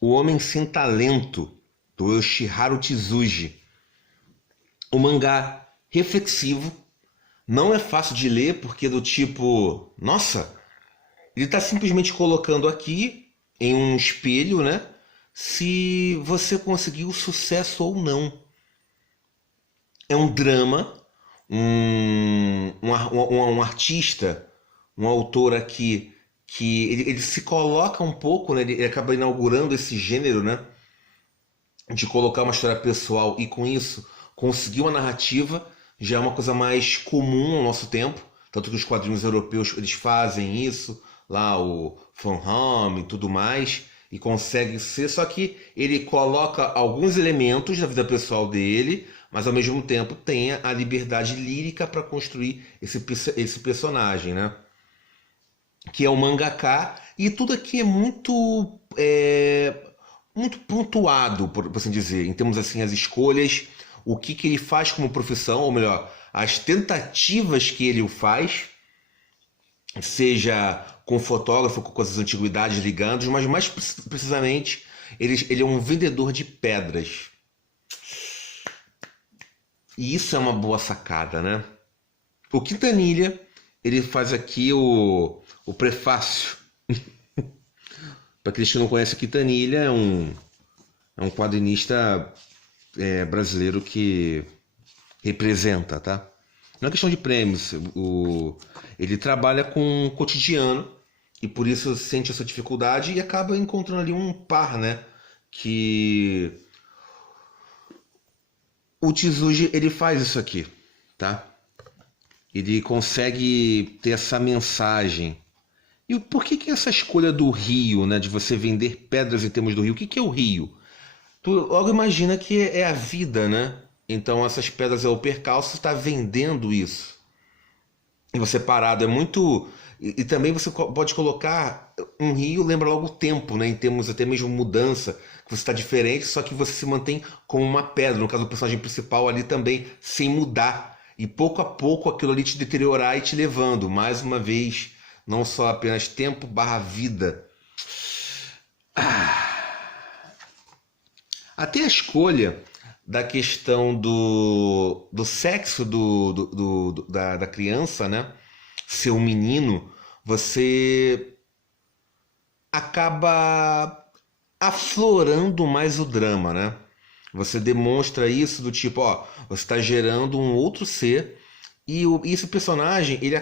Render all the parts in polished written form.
O Homem Sem Talento, do Yoshiharu Tsuji. O mangá reflexivo, não é fácil de ler porque do tipo, nossa, ele está simplesmente colocando aqui em um espelho, né, se você conseguiu sucesso ou não. É um drama, um artista, um autor aqui que ele se coloca um pouco, né, ele acaba inaugurando esse gênero, né, de colocar uma história pessoal e com isso conseguir uma narrativa já é uma coisa mais comum ao nosso tempo, tanto que os quadrinhos europeus eles fazem isso, lá o From Home e tudo mais, e consegue ser, só que ele coloca alguns elementos da vida pessoal dele, mas ao mesmo tempo tem a liberdade lírica para construir esse personagem, né? Que é o mangaka, e tudo aqui é muito pontuado, por assim dizer, em termos assim, as escolhas, o que ele faz como profissão, ou melhor, as tentativas que ele o faz, seja com fotógrafo, com as antiguidades ligando, mas mais precisamente, ele é um vendedor de pedras. E isso é uma boa sacada, né? O Quintanilha, ele faz aqui o prefácio. Para aqueles que não conhecem, Quintanilha é um quadrinista brasileiro que representa, tá? Não é questão de prêmios. Ele trabalha com o cotidiano e por isso sente essa dificuldade e acaba encontrando ali um par, né? Que o Tsuji, ele faz isso aqui, tá? Ele consegue ter essa mensagem. E por que essa escolha do rio, né? De você vender pedras em termos do rio? O que é o rio? Tu logo imagina que é a vida, né? Então essas pedras é o percalço, está vendendo isso. E você parado é muito. E também você pode colocar um rio, lembra logo o tempo, né? Em termos até mesmo mudança, que você está diferente, só que você se mantém como uma pedra. No caso do personagem principal ali também, sem mudar. E pouco a pouco aquilo ali te deteriorar e te levando, mais uma vez, não só apenas tempo barra vida. Até a escolha da questão do sexo da criança, né? Ser um menino, você acaba aflorando mais o drama, né? Você demonstra isso do tipo, ó, você está gerando um outro ser e esse personagem, ele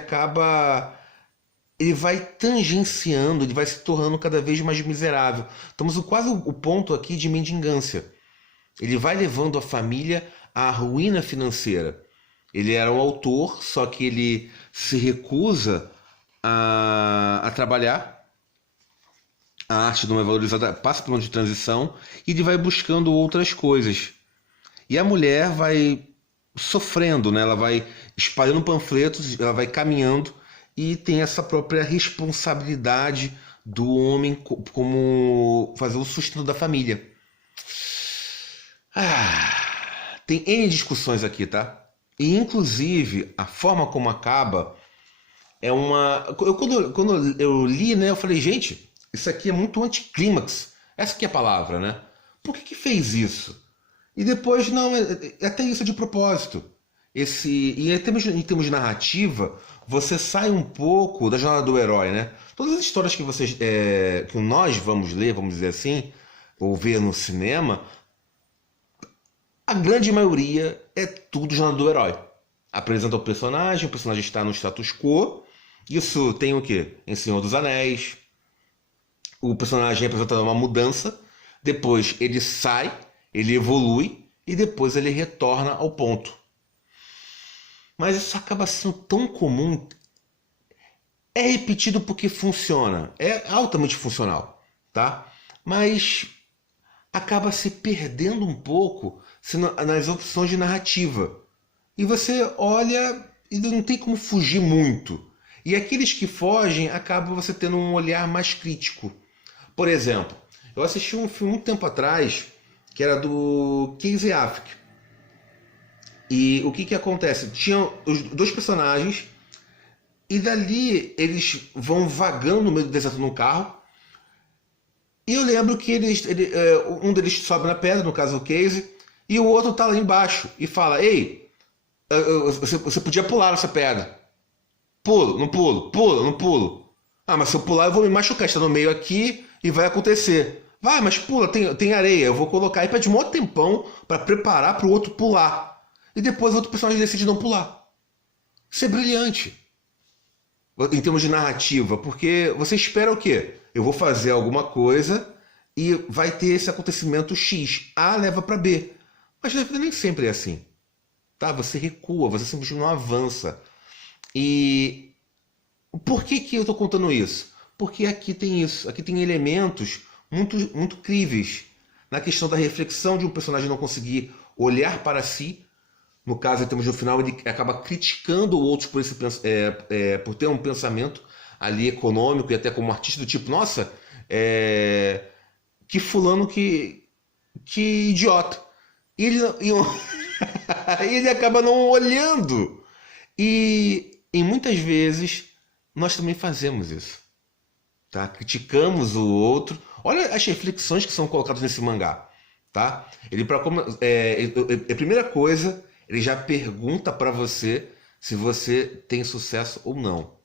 vai tangenciando, ele vai se tornando cada vez mais miserável. Estamos quase o ponto aqui de mendigância. Ele vai levando a família à ruína financeira. Ele era um autor, só que ele se recusa a trabalhar. A arte não é valorizada, passa por um de transição e ele vai buscando outras coisas. E a mulher vai sofrendo, né? Ela vai espalhando panfletos, ela vai caminhando e tem essa própria responsabilidade do homem como fazer o sustento da família. Tem N discussões aqui, tá? E inclusive a forma como acaba é uma. Quando eu li, né, eu falei, gente, isso aqui é muito anticlímax. Essa aqui é a palavra, né? Por que fez isso? E depois, não, até isso é de propósito. E até mesmo em termos de narrativa, você sai um pouco da jornada do herói, né? Todas as histórias que que nós vamos ler, vamos dizer assim, ou ver no cinema, a grande maioria é tudo jornada do herói. Apresenta o personagem está no status quo. Isso tem o quê? Em Senhor dos Anéis. O personagem representa uma mudança. Depois ele sai, ele evolui e depois ele retorna ao ponto. Mas isso acaba sendo tão comum. É repetido porque funciona. É altamente funcional, tá? Mas acaba se perdendo um pouco nas opções de narrativa. E você olha e não tem como fugir muito. E aqueles que fogem acabam você tendo um olhar mais crítico. Por exemplo, eu assisti um filme muito tempo atrás que era do Casey Affleck. E o que acontece? Tinham os dois personagens e dali eles vão vagando no meio do deserto num carro E eu lembro que um deles sobe na pedra, no caso o Casey, e o outro tá lá embaixo e fala: Ei, você podia pular essa pedra. Pulo, não pulo, pulo, não pulo. Ah, mas se eu pular eu vou me machucar, está no meio aqui e vai acontecer. Vai, mas pula, tem areia, eu vou colocar. Aí pede um outro tempão para preparar para o outro pular. E depois o outro personagem decide não pular. Isso é brilhante. Em termos de narrativa, porque você espera o quê? Eu vou fazer alguma coisa e vai ter esse acontecimento X. A leva para B. Mas na vida nem sempre é assim. Tá? Você recua, você simplesmente não avança. E por que eu estou contando isso? Porque aqui tem isso. Aqui tem elementos muito, muito críveis na questão da reflexão de um personagem não conseguir olhar para si. No caso, temos no final, ele acaba criticando outros por ter um pensamento ali econômico e até como artista do tipo, nossa, que fulano que idiota. E ele, ele acaba não olhando. E muitas vezes nós também fazemos isso. Tá? Criticamos o outro. Olha as reflexões que são colocadas nesse mangá. Tá? A primeira coisa, ele já pergunta para você se você tem sucesso ou não.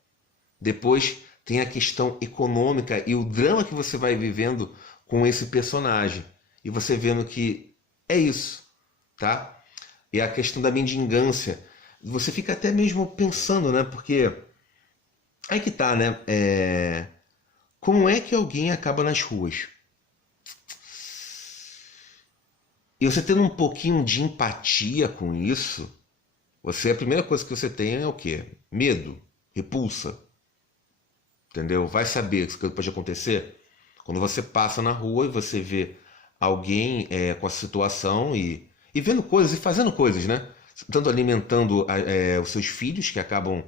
Depois tem a questão econômica e o drama que você vai vivendo com esse personagem. E você vendo que é isso. Tá? E a questão da mendigância. Você fica até mesmo pensando, né? Porque aí que tá, né? Como é que alguém acaba nas ruas? E você tendo um pouquinho de empatia com isso, a primeira coisa que você tem é o quê? Medo, repulsa. Entendeu? Vai saber o que pode acontecer quando você passa na rua e você vê alguém com a situação e vendo coisas e fazendo coisas, né? Tanto alimentando os seus filhos, que acabam...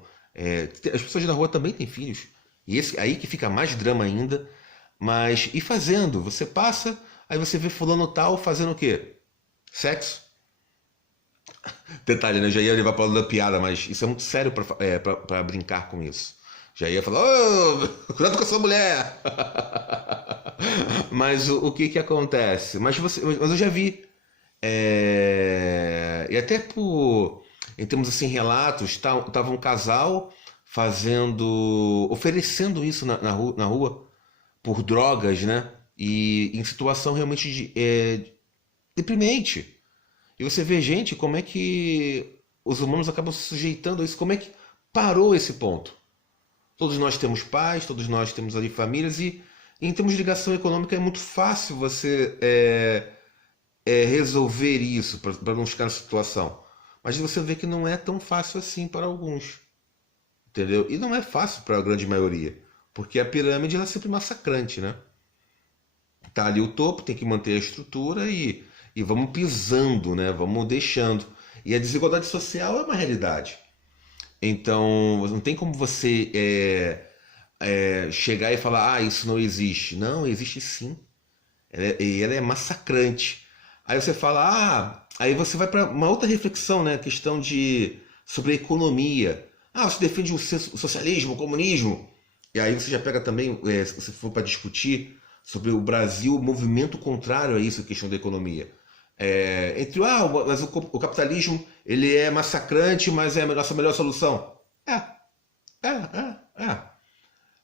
as pessoas da rua também têm filhos. E aí que fica mais drama ainda. Mas, e fazendo? Você passa, aí você vê fulano tal fazendo o quê? Sexo. Detalhe, né? Já ia levar para o lado da piada, mas isso é muito sério para brincar com isso. Já ia falar, cuidado com a sua mulher. Mas o que acontece? Mas eu já vi. E até em termos assim, relatos, tava um casal oferecendo isso na rua por drogas, né? E em situação realmente deprimente. E você vê, gente, como é que os humanos acabam se sujeitando a isso, como é que parou esse ponto. Todos nós temos pais, todos nós temos ali famílias e em termos de ligação econômica é muito fácil você resolver isso para não ficar nessa situação. Mas você vê que não é tão fácil assim para alguns. Entendeu? E não é fácil para a grande maioria. Porque a pirâmide ela é sempre massacrante, né? Tá ali o topo, tem que manter a estrutura e vamos pisando, né? Vamos deixando. E a desigualdade social é uma realidade. Então, não tem como você chegar e falar, isso não existe. Não, existe sim. E ela é massacrante. Aí você fala, aí você vai para uma outra reflexão, né? A questão sobre a economia. Você defende o socialismo, o comunismo. E aí você já pega também, se você for para discutir sobre o Brasil, o movimento contrário a isso, a questão da economia. Mas o capitalismo ele é massacrante, mas é a nossa melhor solução.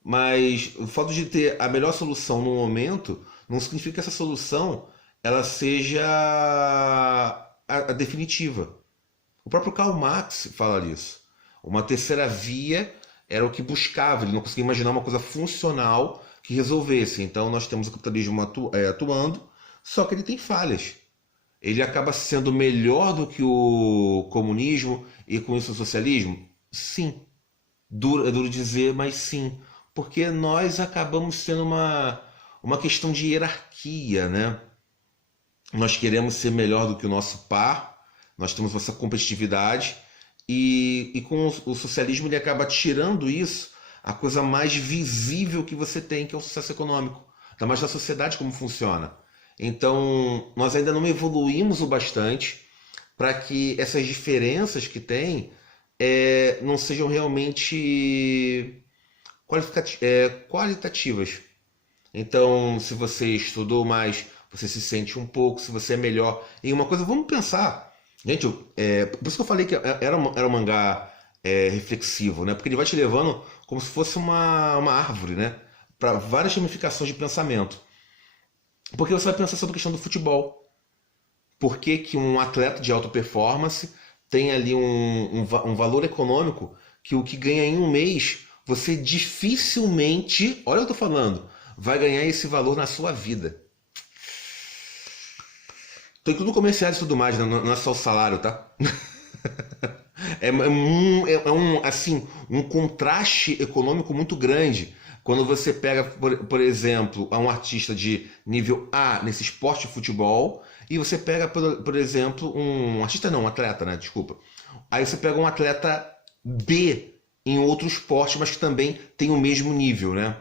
Mas o fato de ter a melhor solução no momento não significa que essa solução ela seja a definitiva. O próprio Karl Marx fala disso. Uma terceira via era o que buscava, ele não conseguia imaginar uma coisa funcional que resolvesse. Então nós temos o capitalismo atuando, só que ele tem falhas. Ele acaba sendo melhor do que o comunismo e com isso o socialismo? Sim. É duro dizer, mas sim. Porque nós acabamos sendo uma questão de hierarquia, né? Nós queremos ser melhor do que o nosso par, nós temos essa competitividade e com o socialismo ele acaba tirando isso, a coisa mais visível que você tem, que é o sucesso econômico, ainda mais da sociedade como funciona. Então, nós ainda não evoluímos o bastante para que essas diferenças que tem não sejam realmente qualitativas. Então, se você estudou mais, você se sente um pouco, se você é melhor em uma coisa, vamos pensar. Gente, por isso que eu falei que era um mangá reflexivo, né? Porque ele vai te levando como se fosse uma árvore, né? Para várias ramificações de pensamento. Porque você vai pensar sobre a questão do futebol. Por que que um atleta de alta performance tem ali um valor econômico que o que ganha em um mês, você dificilmente, olha o que eu tô falando, vai ganhar esse valor na sua vida. Tem tudo comerciais e tudo mais, né? Não é só o salário, tá? Assim, um contraste econômico muito grande. Quando você pega, por exemplo, um artista de nível A nesse esporte de futebol, e você pega, por exemplo, um artista não, um atleta, né? Desculpa. Aí você pega um atleta B em outro esporte, mas que também tem o mesmo nível, né?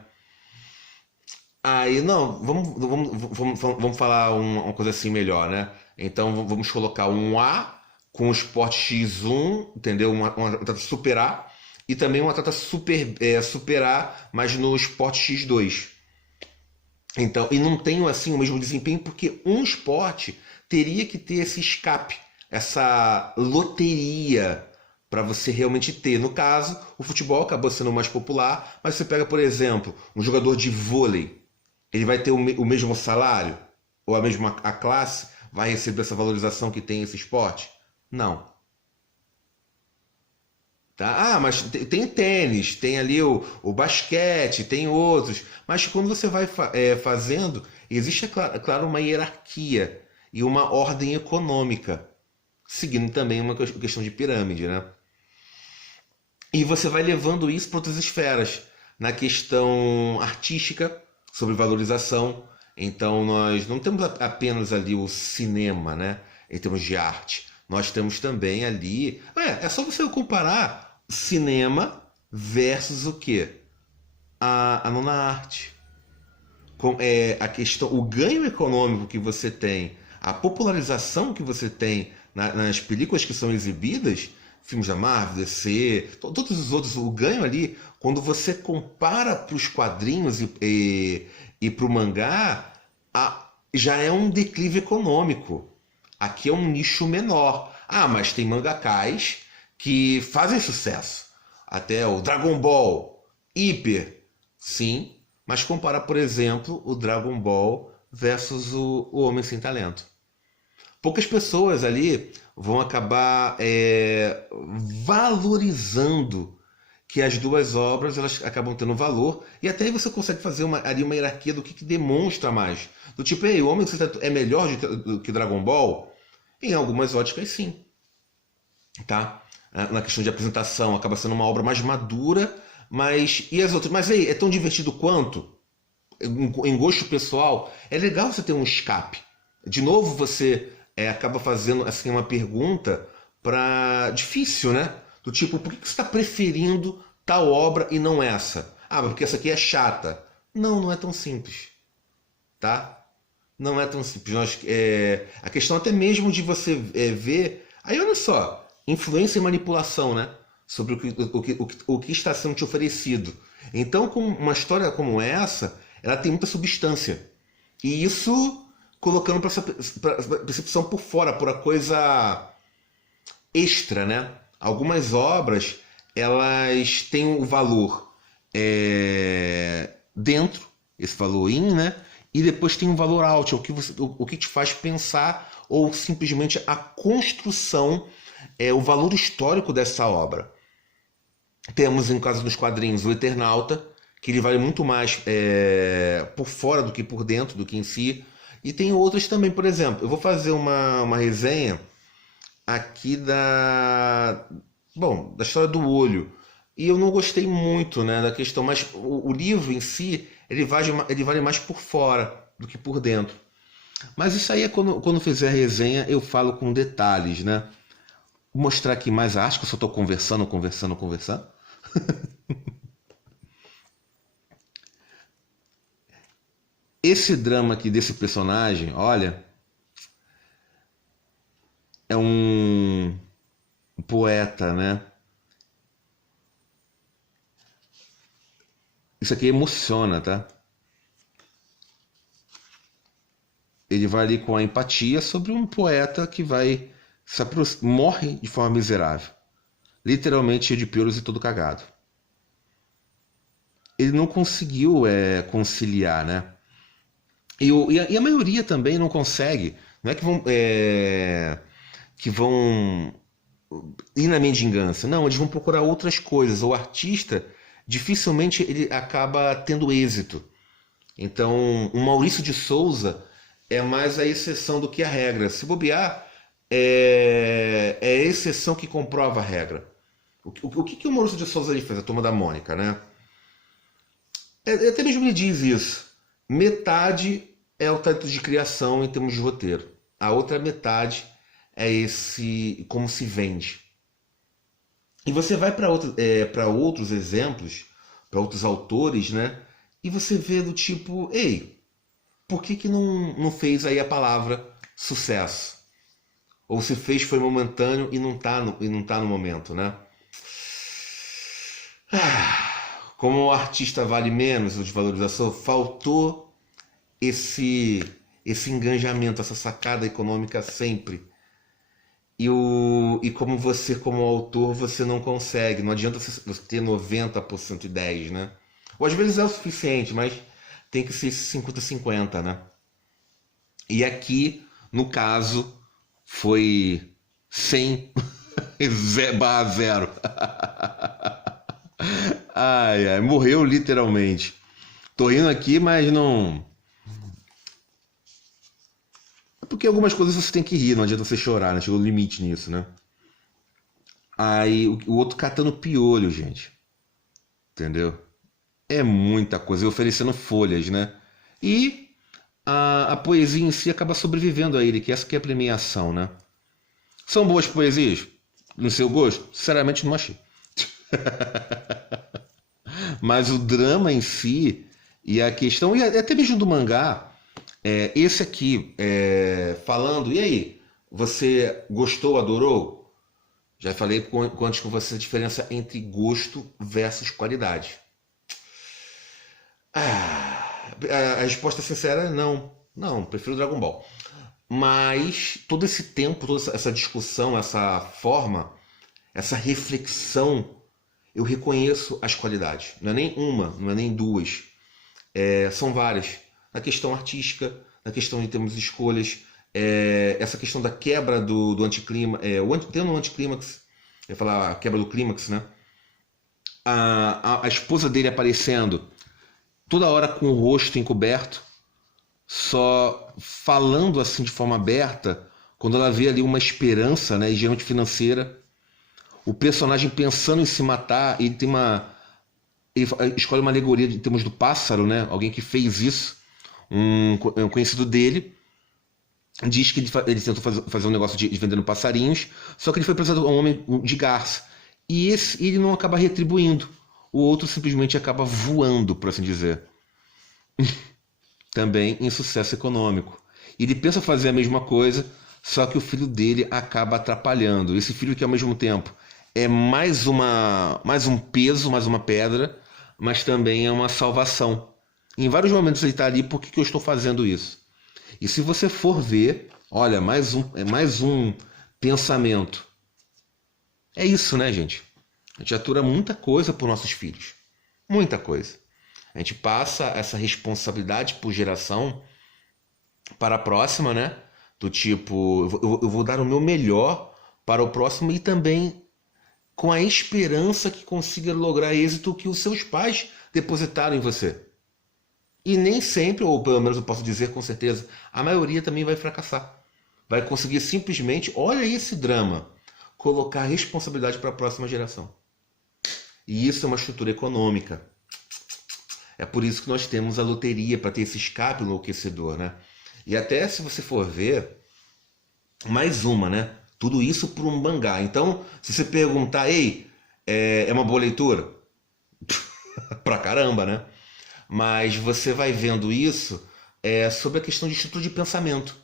Aí, não, vamos falar uma coisa assim melhor, né? Então vamos colocar um A com o esporte X1, entendeu? Um atleta super A e também um atleta super A, mas no esporte X2. Então, e não tem assim o mesmo desempenho porque um esporte teria que ter esse escape, essa loteria para você realmente ter. No caso, o futebol acabou sendo mais popular, mas você pega, por exemplo, um jogador de vôlei, ele vai ter o mesmo salário? Ou a mesma a classe vai receber essa valorização que tem esse esporte? Não. Tá? Ah, mas tem tênis, tem ali o basquete, tem outros. Mas quando você vai fazendo, existe, é claro, uma hierarquia e uma ordem econômica, seguindo também uma questão de pirâmide, né? E você vai levando isso para outras esferas, na questão artística, sobre valorização. Então nós não temos apenas ali o cinema, né? Em termos de arte. Nós temos também ali. É só você comparar cinema versus o quê? A nona arte. A questão, o ganho econômico que você tem, a popularização que você tem nas películas que são exibidas, filmes da Marvel, DC, todos os outros, o ganho ali, quando você compara para os quadrinhos e para o mangá, já é um declive econômico. Aqui é um nicho menor. Ah, mas tem mangakás que fazem sucesso. Até o Dragon Ball, Hyper, sim, mas compara, por exemplo, o Dragon Ball versus o Homem Sem Talento. Poucas pessoas ali vão acabar valorizando que as duas obras elas acabam tendo valor e até aí você consegue fazer ali uma hierarquia do que demonstra mais. Do tipo, ei, o Homem Sem Talento é melhor do que Dragon Ball? Em algumas óticas, sim. Tá? Na questão de apresentação, acaba sendo uma obra mais madura, mas e as outras? Mas aí, é tão divertido quanto? Em gosto pessoal, é legal você ter um escape. De novo, você acaba fazendo assim uma pergunta para difícil, né? Do tipo, por que você está preferindo tal obra e não essa? Ah, porque essa aqui é chata. Não, não é tão simples, tá? Não é tão simples. A questão até mesmo de você ver. Aí olha só, influência e manipulação, né? Sobre o que está sendo te oferecido. Então, com uma história como essa, ela tem muita substância. E isso colocando para percepção por fora, por a coisa extra, né? Algumas obras, elas têm o valor dentro, esse valor in, né? E depois tem um valor out, o que te faz pensar, ou simplesmente a construção, o valor histórico dessa obra. Temos, no caso dos quadrinhos, o Eternauta, que ele vale muito mais por fora do que por dentro, do que em si. E tem outras também, por exemplo, eu vou fazer uma resenha aqui da história do olho. E eu não gostei muito, né, da questão, mas o livro em si, ele vale mais por fora do que por dentro. Mas isso aí é quando fizer a resenha, eu falo com detalhes, né? Vou mostrar aqui mais a arte, que eu só estou conversando, conversando, conversando. Esse drama aqui desse personagem, olha, é um poeta, né? Isso aqui emociona, tá? Ele vai ali com a empatia sobre um poeta que vai morre de forma miserável, literalmente cheio de pelos e todo cagado. Ele não conseguiu conciliar, né? E a maioria também não consegue. Não é que vão ir na mendigância. Não, eles vão procurar outras coisas. O artista, dificilmente ele acaba tendo êxito. Então, o Maurício de Souza é mais a exceção do que a regra. Se bobear, é a exceção que comprova a regra. O que o Maurício de Souza ele fez? A Turma da Mônica, né? Até mesmo ele diz isso. Metade é o talento de criação em termos de roteiro. A outra metade é esse como se vende. E você vai para outros exemplos, para outros autores, né? E você vê do tipo, ei, por que não fez aí a palavra sucesso? Ou se fez foi momentâneo e não tá no momento, né? Como o artista vale menos, a desvalorização, faltou esse engajamento, essa sacada econômica sempre. E como você, como autor, você não consegue. Não adianta você ter 90% e 10%, né? Ou às vezes é o suficiente, mas tem que ser 50-50, né? E aqui, no caso, foi 100/0. Ai, morreu literalmente. Tô rindo aqui, mas não... Porque algumas coisas você tem que rir, não adianta você chorar, né? Chegou no limite nisso, né? Aí o outro catando piolho, gente. Entendeu? É muita coisa. E oferecendo folhas, né? E a poesia em si acaba sobrevivendo a ele, que essa que é a premiação, né? São boas poesias? No seu gosto? Sinceramente, não achei. Mas o drama em si e a questão, e até mesmo do mangá, esse aqui, falando, e aí, você gostou, adorou? Já falei antes com você a diferença entre gosto versus qualidade. A resposta sincera é não. Não, prefiro Dragon Ball. Mas todo esse tempo, toda essa discussão, essa forma, essa reflexão, eu reconheço as qualidades. Não é nem uma, não é nem duas. São várias. Na questão artística, na questão de termos de escolhas, essa questão da quebra do anticlímax, tendo um anticlímax, eu ia falar a quebra do clímax, né? A esposa dele aparecendo toda hora com o rosto encoberto, só falando assim de forma aberta, quando ela vê ali uma esperança, né, geralmente financeira, o personagem pensando em se matar, ele escolhe uma alegoria em termos do pássaro, né? Alguém que fez isso, um conhecido dele, diz que ele tentou fazer um negócio de vendendo passarinhos, só que ele foi apresentado a um homem de garça. E ele não acaba retribuindo. O outro simplesmente acaba voando, por assim dizer. Também em sucesso econômico. Ele pensa fazer a mesma coisa, só que o filho dele acaba atrapalhando. Esse filho que ao mesmo tempo é mais um peso, mais uma pedra, mas também é uma salvação. Em vários momentos ele está ali, por que eu estou fazendo isso? E se você for ver, olha, mais um pensamento. É isso, né, gente? A gente atura muita coisa por nossos filhos. Muita coisa. A gente passa essa responsabilidade por geração para a próxima, né? Do tipo, eu vou dar o meu melhor para o próximo e também com a esperança que consiga lograr êxito que os seus pais depositaram em você. E nem sempre, ou pelo menos eu posso dizer com certeza, a maioria também vai fracassar. Vai conseguir simplesmente, olha esse drama, colocar a responsabilidade para a próxima geração. E isso é uma estrutura econômica. É por isso que nós temos a loteria, para ter esse escape enlouquecedor, né? E até se você for ver, mais uma, né? Tudo isso por um mangá. Então, se você perguntar, ei, é uma boa leitura? Pra caramba, né? Mas você vai vendo isso sobre a questão de estrutura de pensamento,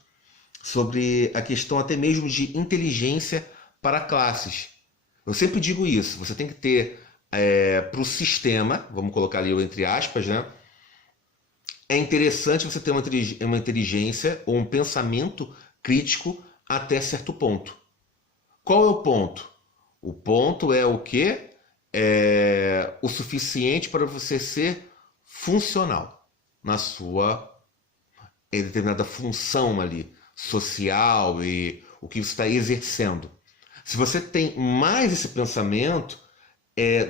sobre a questão até mesmo de inteligência para classes. Eu sempre digo isso, você tem que ter para o sistema, vamos colocar ali entre aspas, né? é interessante você ter uma inteligência ou um pensamento crítico até certo ponto. Qual é o ponto? O ponto é o quê? É o suficiente para você ser funcional na sua determinada função ali, social e o que você está exercendo. Se você tem mais esse pensamento,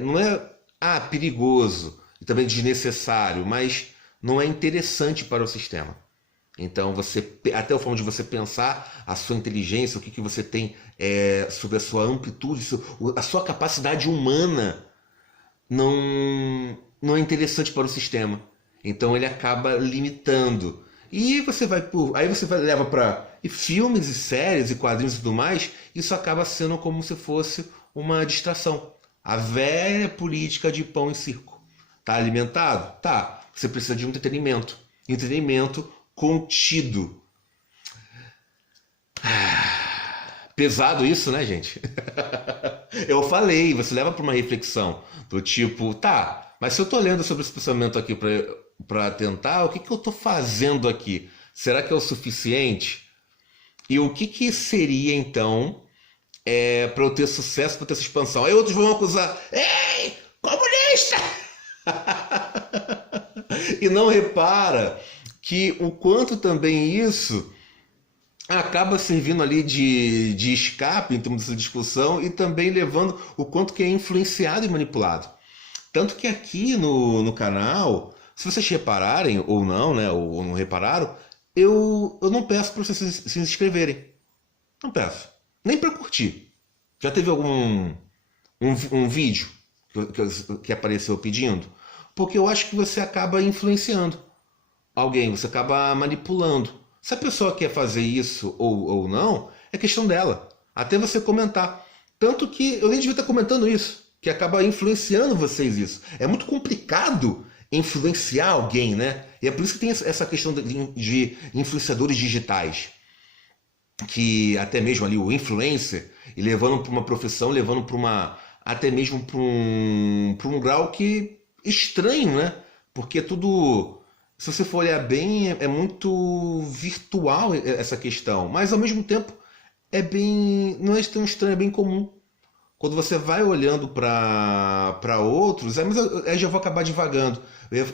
não é perigoso e também desnecessário, mas não é interessante para o sistema. Então, até o forma de você pensar, a sua inteligência, o que você tem sobre a sua amplitude, a sua capacidade humana, não é interessante para o sistema. Então, ele acaba limitando. E aí você leva para filmes e séries e quadrinhos e tudo mais, isso acaba sendo como se fosse uma distração. A velha política de pão e circo. Tá alimentado? Tá. Você precisa de um entretenimento. Entretenimento contido. Pesado isso, né, gente? Eu falei, você leva para uma reflexão do tipo, tá, mas se eu tô lendo sobre esse pensamento aqui para tentar, o que eu tô fazendo aqui? Será que é o suficiente? E o que seria, então, para eu ter sucesso, para eu ter essa expansão? Aí outros vão acusar, ei, comunista! E não repara que o quanto também isso acaba servindo ali de escape em termos dessa discussão e também levando o quanto que é influenciado e manipulado. Tanto que aqui no canal, se vocês repararem ou não, né, ou não repararam, eu não peço para vocês se inscreverem. Não peço. Nem para curtir. Já teve algum um vídeo que apareceu pedindo? Porque eu acho que você acaba influenciando alguém, você acaba manipulando. Se a pessoa quer fazer isso ou não, é questão dela. Até você comentar. Tanto que eu nem devia estar comentando isso, que acaba influenciando vocês isso. É muito complicado influenciar alguém, né? E é por isso que tem essa questão de influenciadores digitais. Que até mesmo ali o influencer, e levando para uma profissão, levando para uma até mesmo para um grau que estranho, né? Porque tudo, se você for olhar bem, é muito virtual essa questão, mas ao mesmo tempo não é tão estranho, é bem comum. Quando você vai olhando para outros, mas eu já vou acabar divagando. Eu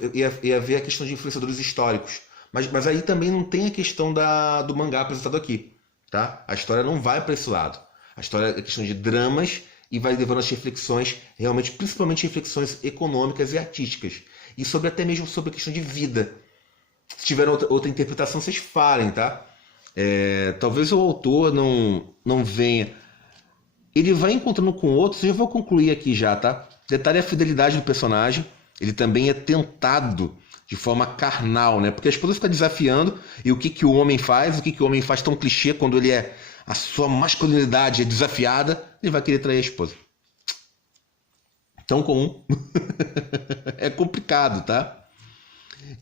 ia ver a questão de influenciadores históricos. Mas aí também não tem a questão do mangá apresentado aqui. Tá? A história não vai para esse lado. A história é questão de dramas e vai levando as reflexões, realmente, principalmente reflexões econômicas e artísticas. E até mesmo sobre a questão de vida. Se tiver outra interpretação, vocês falem, tá? Talvez o autor não venha. Ele vai encontrando com outros, eu vou concluir aqui já, tá? Detalhe é a fidelidade do personagem. Ele também é tentado de forma carnal, né? Porque a esposa fica desafiando, e o que o homem faz? O que o homem faz tão clichê quando a sua masculinidade é desafiada, ele vai querer trair a esposa. Tão comum. É complicado, tá?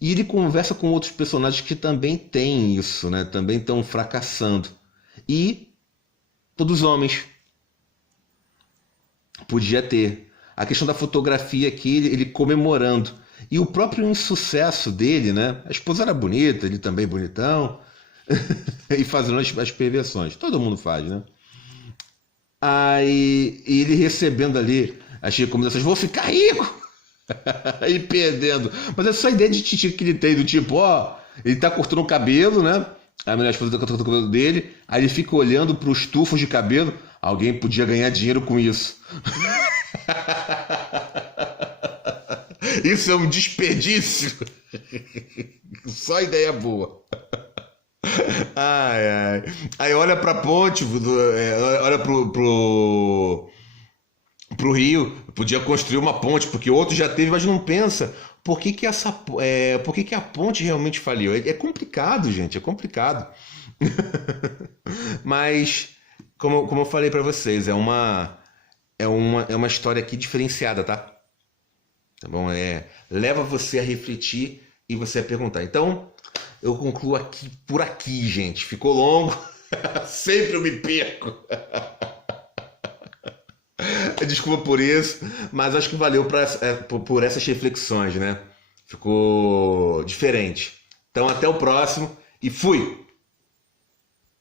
E ele conversa com outros personagens que também têm isso, né? Também estão fracassando. E todos homens. Podia ter. A questão da fotografia aqui, ele comemorando. E o próprio insucesso dele, né? A esposa era bonita, ele também bonitão. E fazendo as perversões. Todo mundo faz, né? Aí ele recebendo ali as recomendações, vou ficar rico! E perdendo. Mas é só a ideia de titico que ele tem, do tipo, ele tá cortando o cabelo, né? A mulher esposa tá cortando o cabelo dele, aí ele fica olhando para os tufos de cabelo. Alguém podia ganhar dinheiro com isso. Isso é um desperdício. Só ideia boa. Ai, ai. Aí olha pra ponte, olha pro rio, podia construir uma ponte, porque outro já teve, mas não pensa. Por que a ponte realmente faliu? É complicado, gente, é complicado. Mas, como eu falei pra vocês, é uma história aqui diferenciada, tá? Tá bom? Leva você a refletir e você a perguntar. Então, eu concluo por aqui, gente. Ficou longo. Sempre eu me perco. Desculpa por isso, mas acho que valeu por essas reflexões, né? ficou diferente. Então até o próximo e fui!